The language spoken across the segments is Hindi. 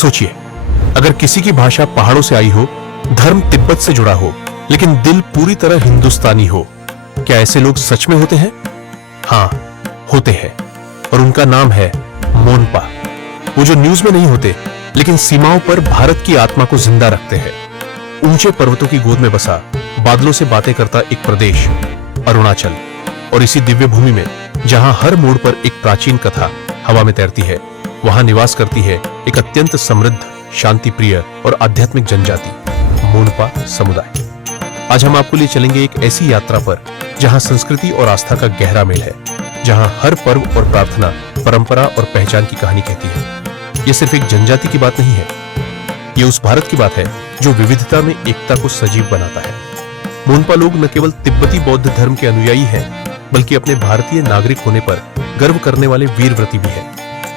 सोचिए, अगर किसी की भाषा पहाड़ों से आई हो, धर्म तिब्बत से जुड़ा हो, लेकिन दिल पूरी तरह हिंदुस्तानी हो, क्या ऐसे लोग सच में होते हैं? हाँ, होते हैं। और उनका नाम है मोनपा। वो जो न्यूज में नहीं होते, लेकिन सीमाओं पर भारत की आत्मा को जिंदा रखते हैं। ऊंचे पर्वतों की गोद में बसा, बादलों से बातें करता एक प्रदेश, अरुणाचल। और इसी दिव्य भूमि में, जहां हर मोड़ पर एक प्राचीन कथा हवा में तैरती है, वहां निवास करती है एक अत्यंत समृद्ध, शांति प्रिय और आध्यात्मिक जनजाति, मोनपा समुदाय। आज हम आपको लिए चलेंगे एक ऐसी यात्रा पर जहां संस्कृति और आस्था का गहरा मेल है, जहां हर पर्व और प्रार्थना परंपरा और पहचान की कहानी कहती है। यह सिर्फ एक जनजाति की बात नहीं है, यह उस भारत की बात है जो विविधता में एकता को सजीव बनाता है। मोनपा लोग न केवल तिब्बती बौद्ध धर्म के अनुयायी हैं, बल्कि अपने भारतीय नागरिक होने पर गर्व करने वाले वीरव्रती भी हैं।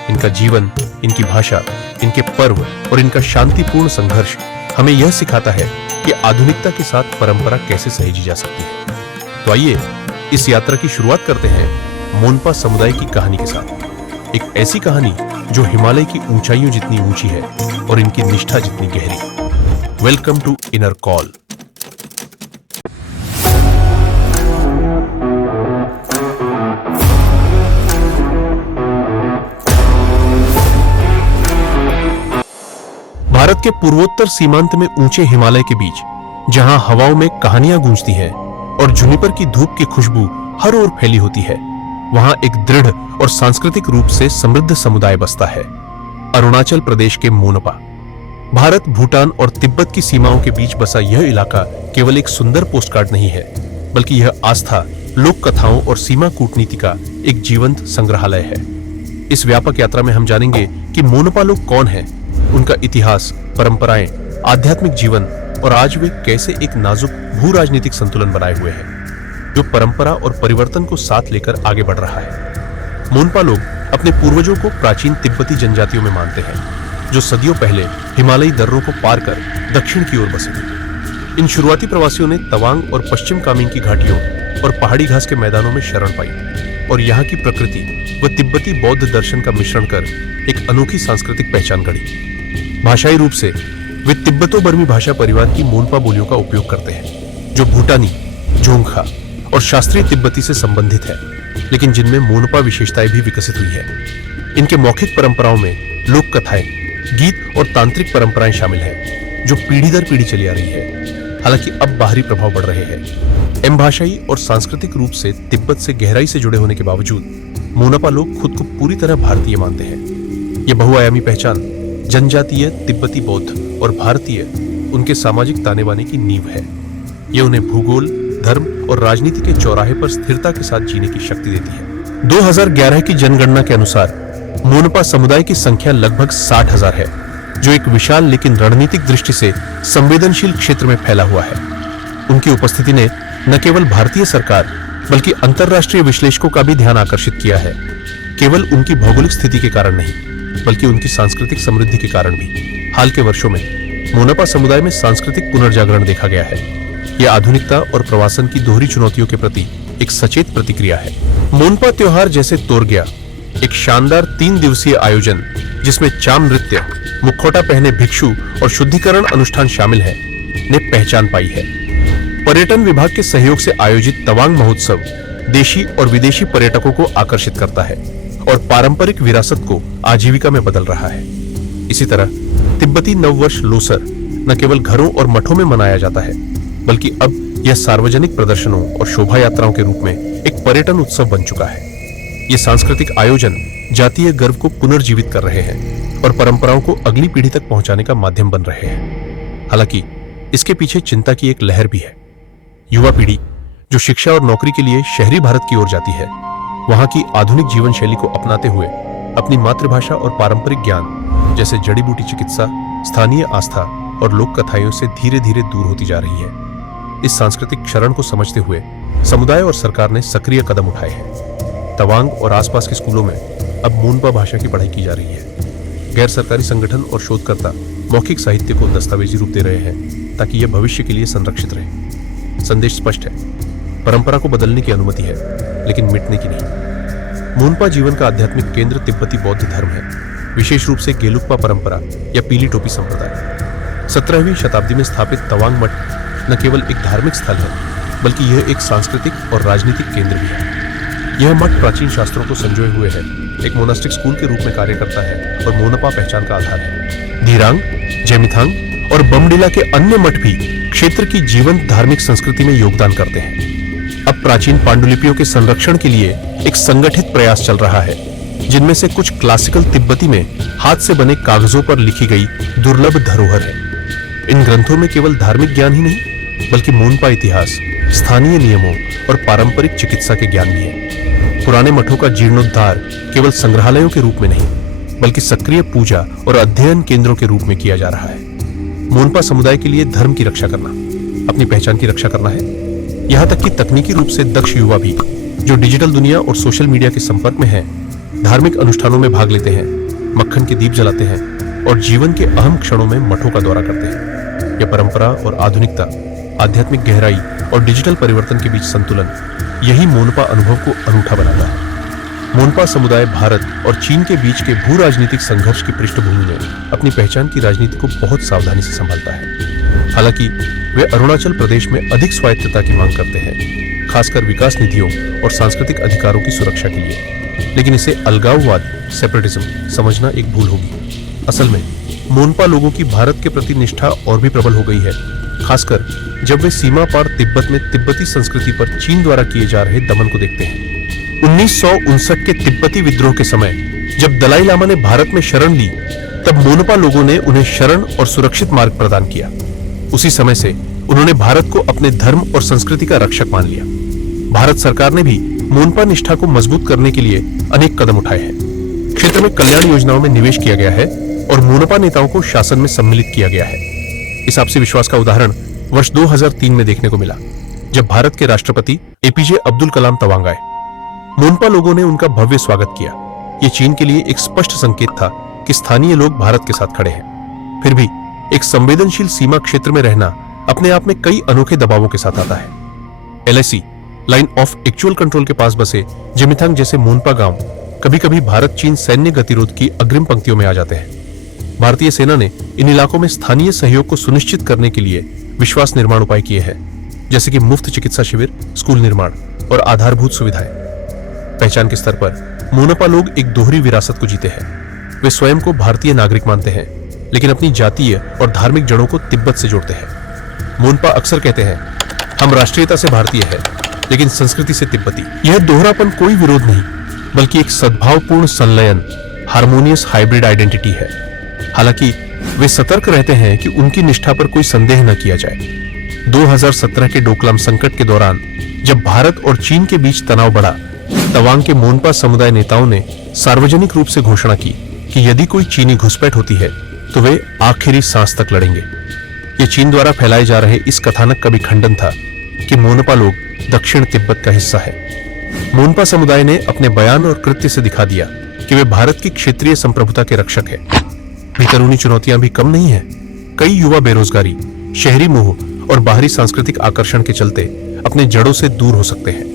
इनका जीवन, इनकी भाषा, इनके पर्व और इनका शांतिपूर्ण संघर्ष हमें यह सिखाता है कि आधुनिकता के साथ परंपरा कैसे सहेजी जा सकती है। तो आइए इस यात्रा की शुरुआत करते हैं मोनपा समुदाय की कहानी के साथ। एक ऐसी कहानी जो हिमालय की ऊंचाइयों जितनी ऊंची है और इनकी निष्ठा जितनी गहरी। Welcome to inner call. भारत के पूर्वोत्तर सीमांत में ऊंचे हिमालय के बीच, जहां हवाओं में कहानियां गूंजती हैं और जुनिपर की धूप की खुशबू हर ओर फैली होती है, वहां एक दृढ़ और सांस्कृतिक रूप से समृद्ध समुदाय बसता है, अरुणाचल प्रदेश के मोनपा। भारत, भूटान और तिब्बत की सीमाओं के बीच बसा यह इलाका केवल एक सुंदर पोस्टकार्ड नहीं है, बल्कि यह आस्था, लोक कथाओं और सीमा कूटनीति का एक जीवंत संग्रहालय है। इस व्यापक यात्रा में हम जानेंगे कि मोनपा लोग कौन हैं, उनका इतिहास, परंपराएं, आध्यात्मिक जीवन और आज वे कैसे एक नाजुक भू राजनीतिक संतुलन बनाए हुए हैं, जो परंपरा और परिवर्तन को साथ लेकर आगे बढ़ रहा है। मोनपा लोग अपने पूर्वजों को प्राचीन तिब्बती जनजातियों में मानते हैं, जो सदियों पहले हिमालयी दर्रों को पार कर दक्षिण की ओर बसे थे। इन शुरुआती प्रवासियों ने तवांग और पश्चिम कामेंग की घाटियों और पहाड़ी घास के मैदानों में शरण पाई और यहाँ की प्रकृति व तिब्बती बौद्ध दर्शन का मिश्रण कर एक अनोखी सांस्कृतिक पहचान गढ़ी। भाषाई रूप से वे तिब्बतो बर्मी भाषा परिवार की मोनपा बोलियों का उपयोग करते हैं, जो भूटानी, जोंगखा और शास्त्रीय तिब्बती से संबंधित है, लेकिन जिनमें मोनपा विशेषताएं भी विकसित हुई है। इनके मौखिक परंपराओं में लोक कथाएं, गीत और तांत्रिक परंपराएं शामिल हैं, जो पीढ़ी दर पीढ़ी चली आ रही है। हालांकि अब बाहरी प्रभाव बढ़ रहे हैं। एम भाषाई और सांस्कृतिक रूप से तिब्बत से गहराई से जुड़े होने के बावजूद मोनपा लोग खुद को पूरी तरह भारतीय मानते हैं। ये बहुआयामी पहचान जनजातीय, तिब्बती बौद्ध और भारतीय उनके सामाजिक ताने बाने की नींव है। ये उन्हें भूगोल, धर्म और राजनीति के चौराहे पर स्थिरता के साथ जीने की शक्ति देती है। 2011 की जनगणना के अनुसार मोनपा समुदाय की संख्या लगभग 60,000 है, जो एक विशाल लेकिन रणनीतिक दृष्टि से संवेदनशील क्षेत्र में फैला हुआ है। उनकी उपस्थिति ने न केवल भारतीय सरकार बल्कि अंतर्राष्ट्रीय विश्लेषकों का भी ध्यान आकर्षित किया है, केवल उनकी भौगोलिक स्थिति के कारण नहीं, बल्कि उनकी सांस्कृतिक समृद्धि के कारण भी। हाल के वर्षों में मोनपा समुदाय में सांस्कृतिक पुनर्जागरण देखा गया है। यह आधुनिकता और प्रवासन की दोहरी चुनौतियों के प्रति एक सचेत प्रतिक्रिया है। मोनपा त्योहार जैसे तोरग्या, एक शानदार 3 दिवसीय आयोजन जिसमें चाम नृत्य, मुखौटा पहने भिक्षु और शुद्धिकरण अनुष्ठान शामिल है, ने पहचान पाई है। पर्यटन विभाग के सहयोग से आयोजित तवांग महोत्सव देशी और विदेशी पर्यटकों को आकर्षित करता है और पारंपरिक विरासत को आजीविका में बदल रहा है। इसी तरह तिब्बती नववर्ष लोसर न केवल घरों और मठों में मनाया जाता है, बल्कि अब यह सार्वजनिक प्रदर्शनों और शोभा यात्राओं के रूप में एक पर्यटन उत्सव बन चुका है। ये सांस्कृतिक आयोजन जातीय गर्व को पुनर्जीवित कर रहे हैं और परंपराओं को अगली पीढ़ी तक पहुंचाने का माध्यम बन रहे हैं। हालांकि इसके पीछे चिंता की एक लहर भी है। युवा पीढ़ी जो शिक्षा और नौकरी के लिए शहरी भारत की ओर जाती है, वहां की आधुनिक जीवन शैली को अपनाते हुए अपनी मातृभाषा और पारंपरिक ज्ञान जैसे जड़ी बूटी चिकित्सा, स्थानीय आस्था और लोक कथाओं से धीरे धीरे दूर होती जा रही है। इस सांस्कृतिक क्षरण को समझते हुए समुदाय और सरकार ने सक्रिय कदम उठाए हैं। तवांग और आसपास के स्कूलों में अब मोनपा भाषा की पढ़ाई की जा रही है। गैर सरकारी संगठन और शोधकर्ता मौखिक साहित्य को दस्तावेजी रूप दे रहे हैं ताकि यह भविष्य के लिए संरक्षित रहे। संदेश स्पष्ट है, परंपरा को बदलने की अनुमति है, लेकिन मिटने की नहीं। मोनपा जीवन का आध्यात्मिक केंद्र तिब्बती बौद्ध धर्म है, विशेष रूप से गेलुक्पा परंपरा या पीली टोपी संप्रदाय। 17वीं शताब्दी में स्थापित तवांग मठ न केवल एक धार्मिक स्थल है, बल्कि यह एक सांस्कृतिक और राजनीतिक केंद्र भी है। यह मठ प्राचीन शास्त्रों को संजोए हुए है, एक मोनास्टिक स्कूल के रूप में कार्य करता है और मोनपा पहचान का आधार है। धीरांग, जैमिथांग और बमडिला के अन्य मठ भी क्षेत्र की जीवंत धार्मिक संस्कृति में योगदान करते हैं। अब प्राचीन पांडुलिपियों के संरक्षण के लिए एक संगठित प्रयास चल रहा है, जिनमें से कुछ क्लासिकल तिब्बती में हाथ से बने कागजों पर लिखी गई दुर्लभ धरोहर है। इन ग्रंथों में केवल धार्मिक ज्ञान ही नहीं, बल्कि मोनपा इतिहास, स्थानीय नियमों और पारंपरिक चिकित्सा के ज्ञान भी है। पुराने मठों का जीर्णोद्धार केवल संग्रहालयों के रूप में नहीं, बल्कि सक्रिय पूजा और अध्ययन केंद्रों के रूप में किया जा रहा है। मोनपा समुदाय के लिए धर्म की रक्षा करना, अपनी पहचान की रक्षा करना है। यहाँ तक कि तकनीकी रूप से दक्ष युवा भी, जो डिजिटल दुनिया और सोशल मीडिया के संपर्क में हैं, धार्मिक अनुष्ठानों में भाग लेते हैं, मक्खन के दीप जलाते हैं और जीवन के अहम क्षणों में मठों का दौरा करते हैं। यह परंपरा और आधुनिकता, आध्यात्मिक गहराई और डिजिटल परिवर्तन के बीच संतुलन, यही मोनपा अनुभव को अनूठा बनाता है। मोनपा समुदाय भारत और चीन के बीच के भू राजनीतिक संघर्ष की पृष्ठभूमि में अपनी पहचान की राजनीति को बहुत सावधानी से संभालता है। हालांकि वे अरुणाचल प्रदेश में अधिक स्वायत्तता की मांग करते हैं, खासकर विकास निधियों और सांस्कृतिक अधिकारों की सुरक्षा के लिए। लेकिन इसे अलगाववाद, सेपरेटिज्म समझना एक भूल होगी। असल में मोनपा लोगों की भारत के प्रति निष्ठा और भी प्रबल हो गई है, खासकर जब वे सीमा पार तिब्बत में तिब्बती संस्कृति पर चीन द्वारा किए जा रहे दमन को देखते हैं। 1959 के तिब्बती विद्रोह के समय जब दलाई लामा ने भारत में शरण ली, तब मोनपा लोगों ने उन्हें शरण और सुरक्षित मार्ग प्रदान किया। उसी समय से उन्होंने भारत को अपने धर्म और संस्कृति का रक्षक मान लिया। भारत सरकार ने भी मोनपा निष्ठा को मजबूत करने के लिए अनेक कदम उठाए हैं। क्षेत्र में कल्याण योजनाओं में निवेश किया गया है और मोनपा नेताओं को शासन में सम्मिलित किया गया है। इस आपसी विश्वास का उदाहरण वर्ष 2003 में देखने को मिला, जब भारत के राष्ट्रपति एपीजे अब्दुल कलाम तवांग आए। मोनपा लोगों ने उनका भव्य स्वागत किया। ये चीन के लिए एक स्पष्ट संकेत था कि स्थानीय लोग भारत के साथ खड़े हैं। फिर भी एक संवेदनशील सीमा क्षेत्र में रहना अपने आप में कई अनोखे दबावों के साथ आता है। LAC, line of actual control के पास बसे जिमिथांग जैसे मोनपा गांव कभी कभी भारत चीन सैन्य गतिरोध की अग्रिम पंक्तियों में आ जाते हैं। भारतीय सेना ने इन इलाकों में स्थानीय सहयोग को सुनिश्चित करने के लिए विश्वास निर्माण उपाय किए हैं, जैसे कि मुफ्त चिकित्सा शिविर, स्कूल निर्माण और आधारभूत सुविधाएं। पहचान के स्तर पर मोनपा लोग एक दोहरी विरासत को जीते हैं। वे स्वयं को भारतीय नागरिक मानते हैं, लेकिन अपनी जातीय और धार्मिक जड़ों को तिब्बत से जोड़ते हैं। मोनपा अक्सर कहते हैं, हम राष्ट्रीयता से भारतीय हैं, लेकिन संस्कृति से तिब्बती। यह दोहरापन कोई विरोध नहीं, बल्कि एक सद्भावपूर्ण संलयन, हार्मोनियस हाइब्रिड आइडेंटिटी है। हालांकि वे सतर्क रहते हैं कि उनकी निष्ठा पर कोई संदेह न किया जाए। 2017 के डोकलाम संकट के दौरान जब भारत और चीन के बीच तनाव बढ़ा, तवांग के मोनपा समुदाय नेताओं ने सार्वजनिक रूप से घोषणा की कि यदि कोई चीनी घुसपैठ होती है तो वे आखिरी सांस तक लड़ेंगे। ये चीन द्वारा फैलाए जा रहे इस कथानक का भी खंडन था कि मोनपा लोग दक्षिण तिब्बत का हिस्सा है। मोनपा समुदाय ने अपने बयान और कृत्य से दिखा दिया कि वे भारत की क्षेत्रीय संप्रभुता के रक्षक है। भीतरूनी चुनौतियां भी कम नहीं है। कई युवा बेरोजगारी, शहरी मोह और बाहरी सांस्कृतिक आकर्षण के चलते अपने जड़ों से दूर हो सकते हैं।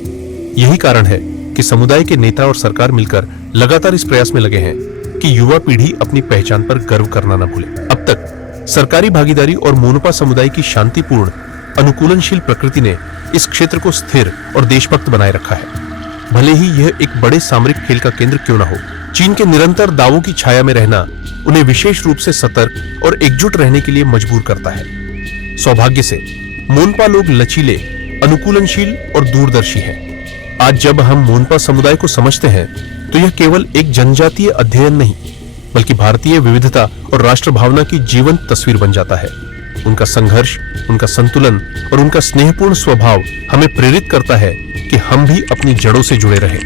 यही कारण है कि समुदाय के नेता और सरकार मिलकर लगातार इस प्रयास में लगे हैं कि युवा पीढ़ी अपनी पहचान पर गर्व करना न भूले। अब तक सरकारी भागीदारी और मोनपा समुदाय की शांतिपूर्ण, अनुकूलनशील प्रकृति ने इस क्षेत्र को स्थिर और देशभक्त बनाए रखा है। भले ही यह एक बड़े सामरिक खेल का केंद्र क्यों न हो, चीन के निरंतर दावों की छाया में रहना उन्हें विशेष रूप से सतर्क और एकजुट रहने के लिए मजबूर करता है। सौभाग्य से मोनपा लोग लचीले, अनुकूलनशील और दूरदर्शी हैं। आज जब हम मोनपा समुदाय को समझते हैं, तो यह केवल एक जनजातीय अध्ययन नहीं, बल्कि भारतीय विविधता और राष्ट्र भावना की जीवंत तस्वीर बन जाता है। उनका संघर्ष, उनका संतुलन और उनका स्नेहपूर्ण स्वभाव हमें प्रेरित करता है कि हम भी अपनी जड़ों से जुड़े रहें,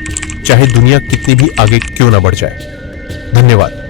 चाहे दुनिया कितनी भी आगे क्यों न बढ़ जाए। धन्यवाद।